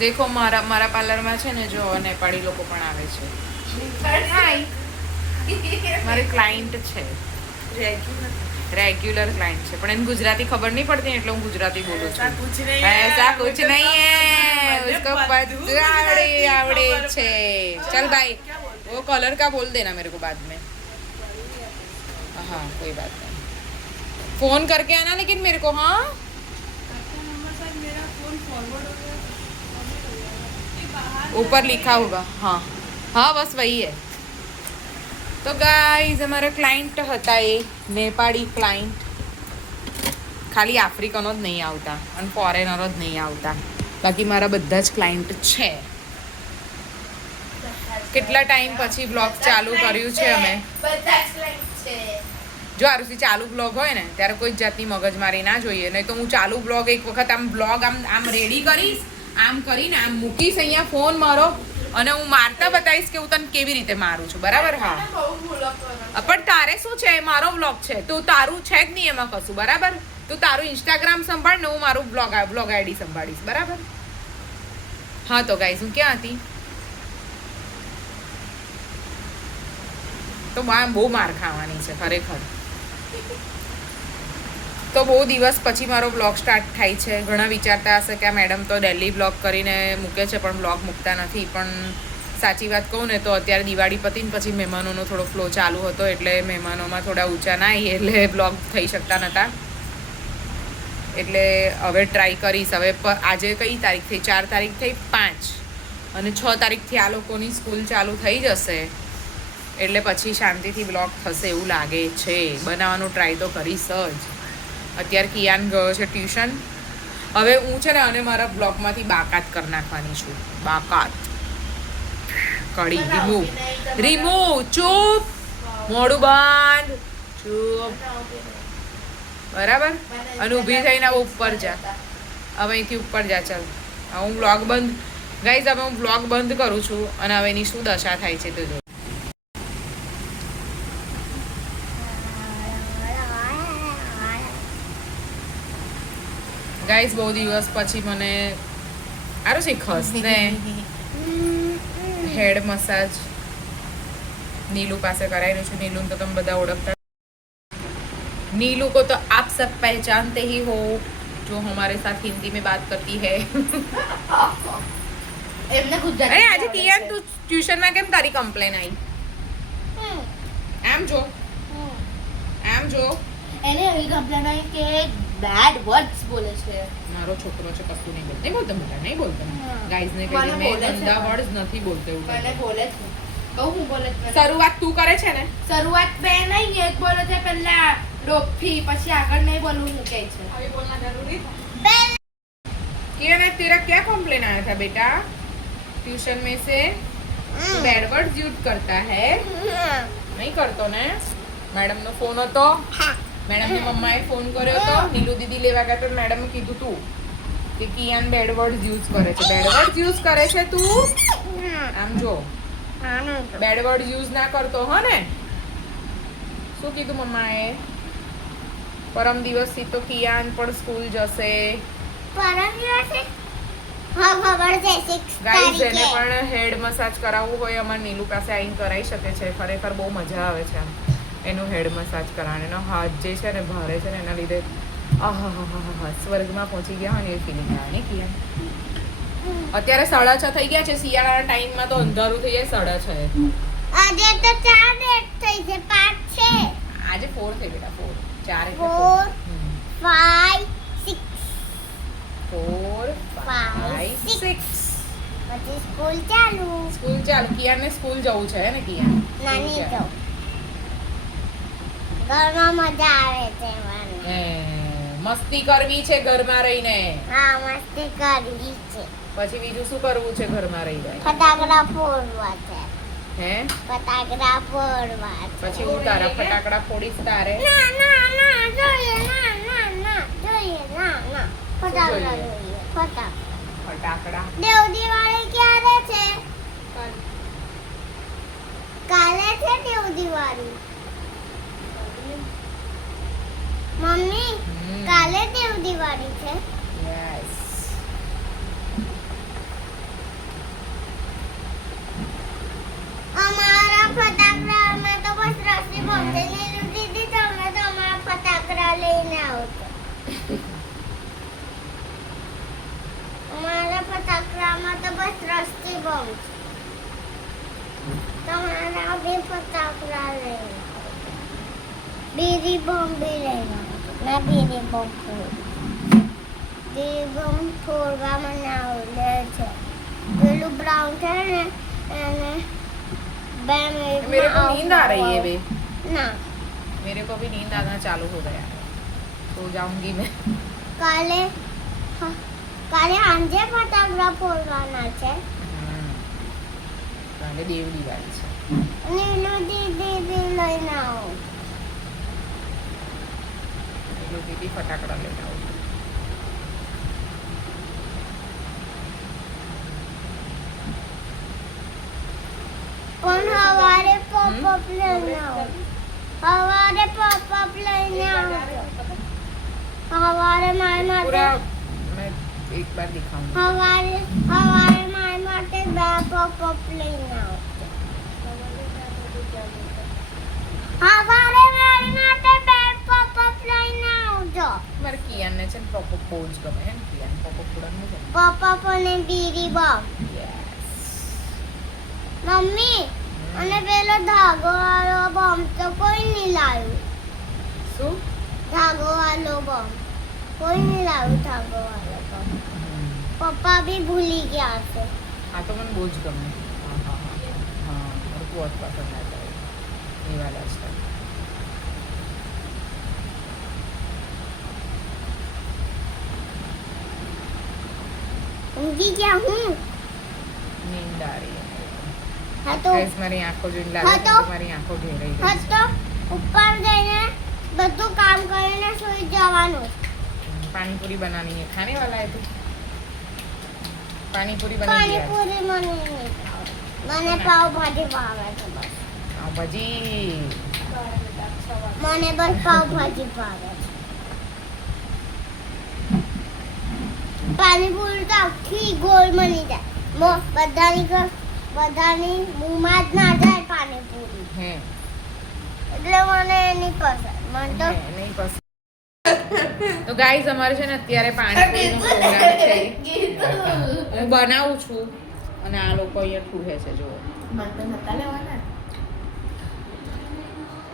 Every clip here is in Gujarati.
દેખો મારા પાર્લરમાં છે ને જો નેપાળી લોકો પણ આવે છે. હાય, મારી ક્લાયન્ટ છે, રેગ્યુલર ક્લાયન્ટ છે, પણ એને ગુજરાતી ખબર નહીં પડતી એટલે હું ગુજરાતી બોલું છું. ऐसा कुछ नहीं है, उसको બધું આવડે છે. चल भाई वो कलर का बोल देना मेरे को बाद में. हाँ कोई बात नहीं, फोन करके आना लेकिन मेरे को. हाँ ऊपर लिखा होगा. हाँ हाँ बस वही है. તો ગાઈઝ અમારા ક્લાયન્ટ હતા એ નેપાળી ક્લાયન્ટ. ખાલી આફ્રિકનો જ નહીં આવતા અને ફોરેનરો જ નહીં આવતા, બાકી મારા બધા જ ક્લાયન્ટ છે. કેટલા ટાઈમ પછી બ્લોગ ચાલુ કર્યું છે અમે. જો આરુષિ ચાલુ બ્લોગ હોય ને ત્યારે કોઈ જાતની મગજમારી ના જોઈએ, નહીં તો હું ચાલુ બ્લોગ એક વખત આમ બ્લોગ આમ રેડી કરીશ, આમ કરીને આમ મૂકીશ અહીંયા ફોન મારો, અને હું મારતા બતાવીશ કે હું તને કેવી રીતે મારું છું. બરાબર? હા પણ તારે શું છે, મારો બ્લોગ છે, તું તારું છે જ નહીં એમાં કશું. બરાબર? તું તારું ઇન્સ્ટાગ્રામ સંભાળ ને હું મારું બ્લોગ આઈડી સંભાળીશ. બરાબર? હા તો ગાઈસ હું ક્યાં હતી? તો બહુ માર ખાવાની છે ખરેખર. તો બહુ દિવસ પછી મારો બ્લોગ સ્ટાર્ટ થાય છે. ઘણા વિચારતા હશે કે આ મેડમ તો ડેલી બ્લોગ કરીને મૂકે છે પણ બ્લોગ મૂકતા નથી. પણ સાચી વાત કહું ને તો અત્યારે દિવાળી પતીને પછી મહેમાનોનો થોડો ફ્લો ચાલુ હતો, એટલે મહેમાનોમાં થોડા ઊંચા ના આવી એટલે બ્લોગ થઈ શકતા નહોતા. એટલે હવે ટ્રાય કરીશ. હવે આજે કઈ તારીખ થઈ? 4 તારીખ થઈ, 5 અને 6 તારીખથી આ લોકોની સ્કૂલ ચાલુ થઈ જશે, એટલે પછી શાંતિથી બ્લોગ થશે એવું લાગે છે. બનાવવાનું ટ્રાય તો કરીશ જ. અત્યારે કિયાન ગયો છે ટ્યુશન. હવે હું છે ને અને મારા બ્લોગમાંથી બાકાત કરી નાખવાની છું. બાકાત કડી રિમૂવ. ચૂપ, મોડું બંધ, ચૂપ. બરાબર? અને ઊભી થઈને ઉપર જા. હવે અહીંથી ઉપર જા. ચાલ હું બ્લોગ બંધ ગાઈઝ, હવે હું બ્લોગ બંધ કરું છું અને હવે એની શું દશા થાય છે તો જો. ગાઈઝ બહુ દિવસ પછી મને આરો શીખસ ને હેડ મસાજ नीलू પાસે કરાવી રહ્યું છું. नीलू तो तुम બધા ઓળખતા. नीलू को तो आप सब पहचानते ही हो जो हमारे साथ हिंदी में बात करती है. अरे आज कियान तू ट्यूशन में केम तारी कंप्लेन आई? एम जो એને એવી કમ્પ્લેન આવી કે બેડ વર્ડ્સ બોલે છે. મારો છોકરો છે કશું નહીં બોલતો. નહીં બોલતો બેટા, નહીં બોલતો. ગાઈઝ ને કહી દે મેં ગંદા વર્ડ્સ નથી બોલતો એવું. મને બોલે છે. કહું હું બોલે છે. શરૂઆત તું કરે છે ને? શરૂઆત બે નહીં એક બોલે છે, પહેલા ડોફી, પછી આગળ નહીં બોલવું હું કહે છે. હવે બોલના જરૂરી था. किरण तेरा क्या कंप्लेन आया था बेटा ट्यूशन में से? बैड वर्ड्स यूज करता है? नहीं करतो ने? मैडम નો ફોન હતો, મેડમ ની મમ્માએ ફોન કર્યો હતો, નીલુ દીદી લેવા ગયા તો મેડમે કીધું તું કે કિયાન બેડ વર્ડ્સ યુઝ કરે છે. બેડ વર્ડ્સ યુઝ કરે છે તું? આમ જો બેડ વર્ડ યુઝ ના કરતો હો ને. શું કીધું મમ્માએ? પરમ દિવસથી તો કિયાન પણ સ્કૂલ જશે. પરમ દિવસે હા ખબર છે 6 ગાઈઝ તારીખે. એને પણ હેડ મસાજ કરાવવું હોય અમાર નીલુ પાસે આવીને કરાવી શકે છે. ખરેખર બહુ મજા આવે છે એનું હેડ મસાજ કરવાનો. એનો હાથ જે છે ને ભારે છે ને એના લીધે આહાહાહા સ્વર્ગમાં પહોંચી ગયા હોય ને એ ફિલિંગ આવે ને કિયાન. અત્યારે 6:30 થઈ ગયા છે. શિયાળાના ટાઈમમાં તો અંધારું થઈ જાય 6:30. આજે તો 4 ડેટ થઈ છે, 5 છે. આજે 4 થઈ બેટા, 4 4 એટલે 4 5 6 4 5 6 પછી સ્કૂલ ચાલુ. સ્કૂલ ચાલુ. કિયાનને સ્કૂલ જવું છે ને કિયાન? નાની તો ઘરમાં મજા આવે છે મને. મસ્તી કરવી છે ઘરમાં રહીને. હા મસ્તી કરવી છે. પછી બીજું શું કરવું છે ઘરમાં રહીને? ફટાકડા ફોડવા છે. હે ફટાકડા ફોડવા છે. પછી હું તારા ફટાકડા ફોડીશ તારે. ના જોઈએ ફટાકડા જોઈએ. ફટાકડા દેવ દિવાળી ક્યારે છે? કાલે છે દેવ દિવાળી. મમ્મી કાલે દેવ દિવાળી છે. યસ આમાં તો બસ રસ્તી બોમ્બ તમારા બે ફટાકડા લઈ બીજી બોમ્બ બી લઈ ના બીજી બોમ્બ બીજી બોમ્બ થોડવા મને આવડે છે પેલું બ્રાઉન છે ને એને 2 મિનિટ मेरे को नींद आ रही है बे ના मेरे को भी नींद आना चालू हो गया है सो जाऊंगी मैं કાલે કાલે સાંજે ફટાકડા ફોડવાના છે કાલે દેવ દિવાળી છે નીલું દીદી લઈને આવો એટલે દીદી ફટાકડા લઈને આવું પણ સવારે પોપઅપ લઈને આવો સવારે પોપઅપ લઈને આવો સવારે મારી માટે पूरा मैं एक बार दिखाऊंगी સવારે મારી માટે 2 પોપઅપ લઈને આવો સવારે મારી માટે 2 પોપઅપ લઈને આવજો મારે કિયાનને છે ને પોપઅપ બહુ જ ગમે હે ને કિયાન પોપઅપ ઉડાડવું ગમે પોપઅપ અને બીરી બોમ્બ મમ્મી અને પેલો ધાગો વાળો બોમ્બ તો કોઈ નહીં લાવ્યું શું ધાગો વાળો બોમ્બ કોઈ નહીં લાવ્યું ધાગો વાળો બોમ્બ પપ્પા બી ભૂલી ગયા છે આ તો મને બહુ જ ગમે હા હા હા મારું બહુ જ પસંદ आता है ये वाला છે ઊંઘી ગયા હું નીંદ આ રહી है હા તો ગાઈસ મારી આંખો જોઈને લાગે છે કે મારી આંખો ઘેરાઈ ગઈ હા તો ઉપર જઈને બધું કામ કરીને સૂઈ જવાનું છે पानीपुरी बनानी है खाने वाला है तू पानीपुरी बना दिया પાણીપુરી મને નહીં ભાવે. મને પાવભાજી ભાવે છે બસ पाव भाजी મને બસ પાવભાજી ભાવે છે પાણીપુરી તો આખી ગોળ બની જાય બધાની મુંહમાં જ ના જાય પાણીપુરી है એટલે મને એની પસંદ મને તો નહીં પસંદ તો ગાઈઝ અમારે છે ને અત્યારે પાણીપુરીનો પ્રોગ્રામ છે હું બનાવું છું અને આ લોકો અહીંયા ઠૂહે છે જો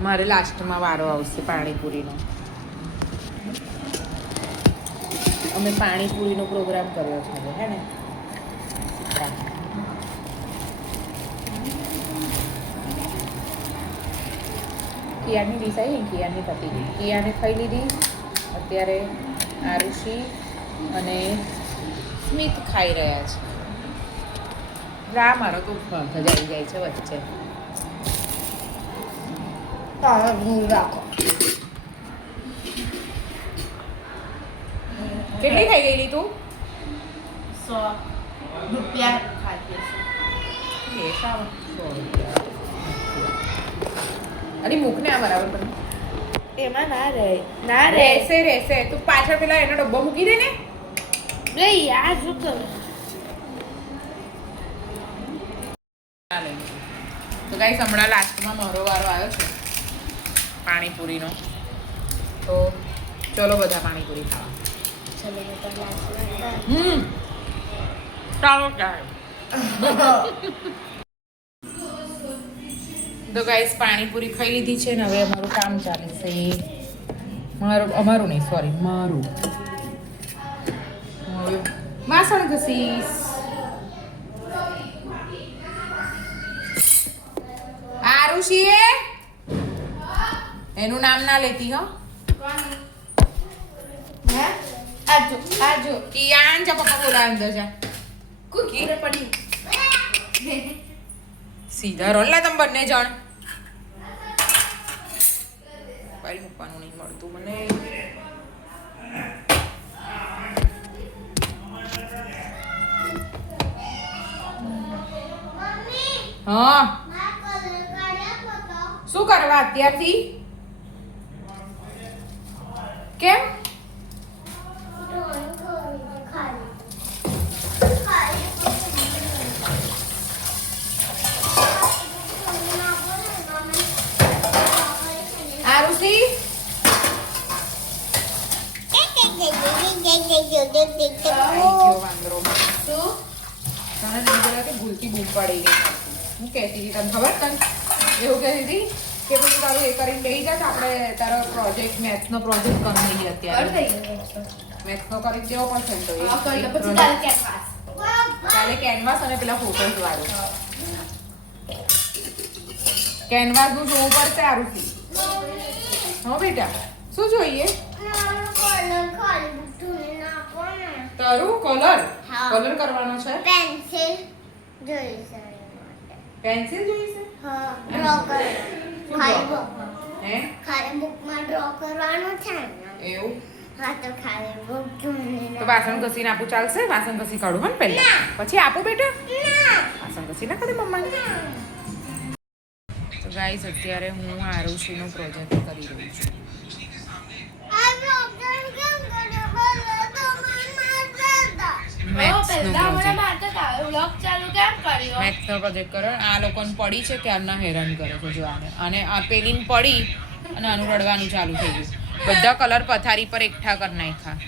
મારે લાસ્ટમાં વારો આવશે પાણીપુરીનો અમે પાણીપુરીનો પ્રોગ્રામ કર્યો છે હવે, હે ને કિયાની ડીશ આવી કિયાની પતી ગઈ કિયાને ખાઈ લીધી અત્યારે આરુષિ અને સ્મિત ખાઈ રહ્યા છે રા મારો તો ખજાઈ જાય છે વચ્ચે રાખો કેટલી ખાઈ ગયેલી તું 100 રૂપિયા ખાતી છે એ સાવ અરે મૂકને આ બરાબર બને એમાં ના રહે ના રહે રહેશે રહેશે તું પાછળ પેલા એનો ડબ્બો મૂકી દે ને રે યાર શું કરું તો ગાઈસ હમણાં લાસ્ટમાં મારો વારો આવ્યો છે પાણીપુરીનો તો ચલો બધા પાણીપુરી ખાવા ચાલો ચાલો તો ગાઈસ પાણીપુરી ખાઈ લીધી છે ને હવે અમારું કામ ચાલે છે અમારું નહીં સોરી મારું હવે વાસણ ઘસીશ આરુષિએ એનું નામ ના લેતી હો હે આજો આજો કિયાન જા પપ્પા બોલા અંદર જા કુકી રે પડી સીધા રોલ ના તમે બંને જણ પાઈ મૂકવાનું નહીં મળતું મને હા શું કરવા અત્યારથી કેમ આરુષિ Thank you. વાંદરો શું ભૂલથી બૂમ પડી ગઈ. હું કહેતી હતી તને ખબર તને એવું કહેતી હતી કે પછી તારું એ કરીને બેસી જા તો આપણે તારો પ્રોજેક્ટ મેથ્સનો પ્રોજેક્ટ કરી દઈએ અત્યારે. મેથ્સનો કરી દેવો પડશે ને તો હા, કરી લો. પછી project. તારે કેનવાસ. કાલે કેનવાસ અને પેલા ફોટોસ વાળું કેનવાસ નું જોવું પડશે આરુષી. હા બેટા શું જોઈએ તારું કલર હા. કલર કરવાનો છે પેન્સિલ જોઈશે પેન્સિલ જોઈશે હા ડ્રો કરો શું ખાલી draw? book. હે ખાલી બુકમાં ડ્રો કરવાનું છે ને એવું હા તો ખાલી બુક જોઈને તો વાસણ ઘસીને આપું ચાલશે વાસણ ઘસી કાઢું ને પહેલા પછી આપું બેટા વાસણ ઘસી ના કાઢે મમ્મા તો ગાઈસ અત્યારે હું આરુષિનો પ્રોજેક્ટ કરી રહી છું પહેલા હમણાં મારતા હતા. vlog ચાલુ કેમ કર્યો? મેથ્સનો પ્રોજેક્ટ કરો આ લોકોને પડી છે કે આના હેરાન કરે છે જો આને અને આ પેલીને પડી અને આનું રડવાનું ચાલુ થઈ ગયું બધા કલર પથારી પર એકઠા કરી નાખ્યા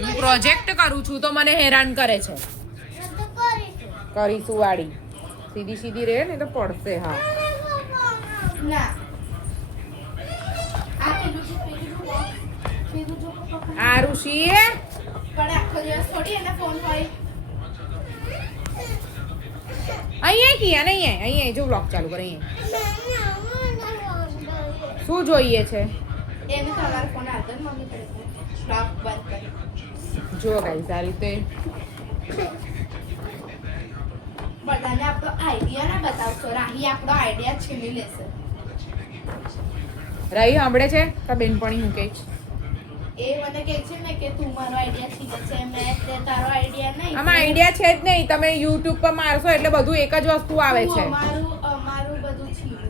હું પ્રોજેક્ટ કરું છું તો મને હેરાન કરે છે કરીશું વાળી સીધી સીધી રહે ને તો પડશે હા ના. આ પેલું છે, પેલું જો. પેલું જો પકડ. આરુષીએ પણ આખો દિવસ થોડી એના ફોન હોય. અહીંયા કિયા નહીં અહીંયા જો બ્લોગ ચાલુ કરે અહીંયા શું જોઈએ છે એને તમારો ફોન આવતો ને મમ્મી તરફથી. vlog બંધ કરી. જો ગાઈસ આ રીતે બધાને આપણો આઈડિયા ના બતાવશો. રાહી આપણો આઈડિયા છીની લેશે. રહી સાંભળે છે તા બેનપણી હું કહે છે એ મને કહે છે ને કે તું મારો આઈડિયા છીને છે મેં તે તારો આઈડિયા નહીં. આમાં આઈડિયા છે જ નહીં તમે યુટ્યુબ પર મારશો એટલે બધું એક જ વસ્તુ આવે તું છે અમારું બધું છીનું.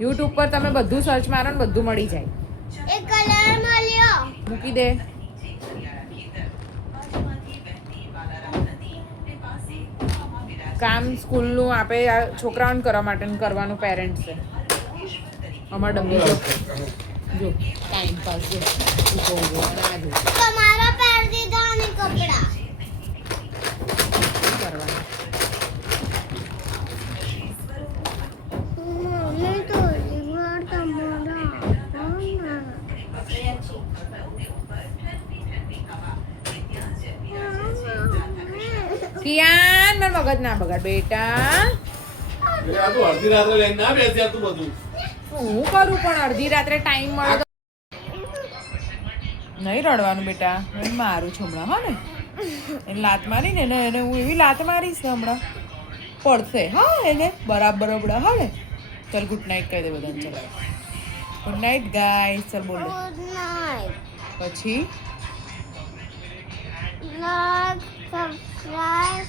યુટ્યુબ પર તમે બધું સર્ચ મારો ને બધું મળી જાય એક કલર મળ્યો મૂકી દે કામ સ્કૂલનું આપે આ છોકરાઓને કરવા માટે કરવાનું પેરેન્ટ્સ છે અમાર ડબ્બી જો ટાઈમ પાસ જો ઊભો ઊભો અને આ જો તમારા પહેર દીધા અને કપડા શું કરવાનું મમ્મી તો રિવર તમારા કિયાન માર મગજ ના બગાડ બેટા આ તો અડધી રાત્રે લઈને ના બેસ્યા તું બધું હું કરું પણ અડધી રાત્રે ટાઈમ મળે તો નહીં રડવાનું બેટા હું મારું છું હમણાં હા ને એને લાત મારીને એને હું એવી લાત મારીશ ને હમણાં પડશે હા એને બરાબર હમણાં હા ને ચાલ ગુડ નાઇટ કહી દે બધાને ચાલ ગુડ નાઇટ ગાઈસ ચાલ બોલ દે. ગુડ નાઇટ પછી લાઈક સબસ્ક્રાઇબ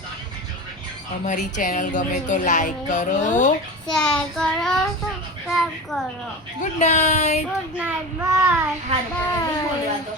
અમારી ચેનલ ગમે તો લાઈક કરો શેર કરો સબસ્ક્રાઇબ કરો good night good night bye હા, નહીં બોલવા દો.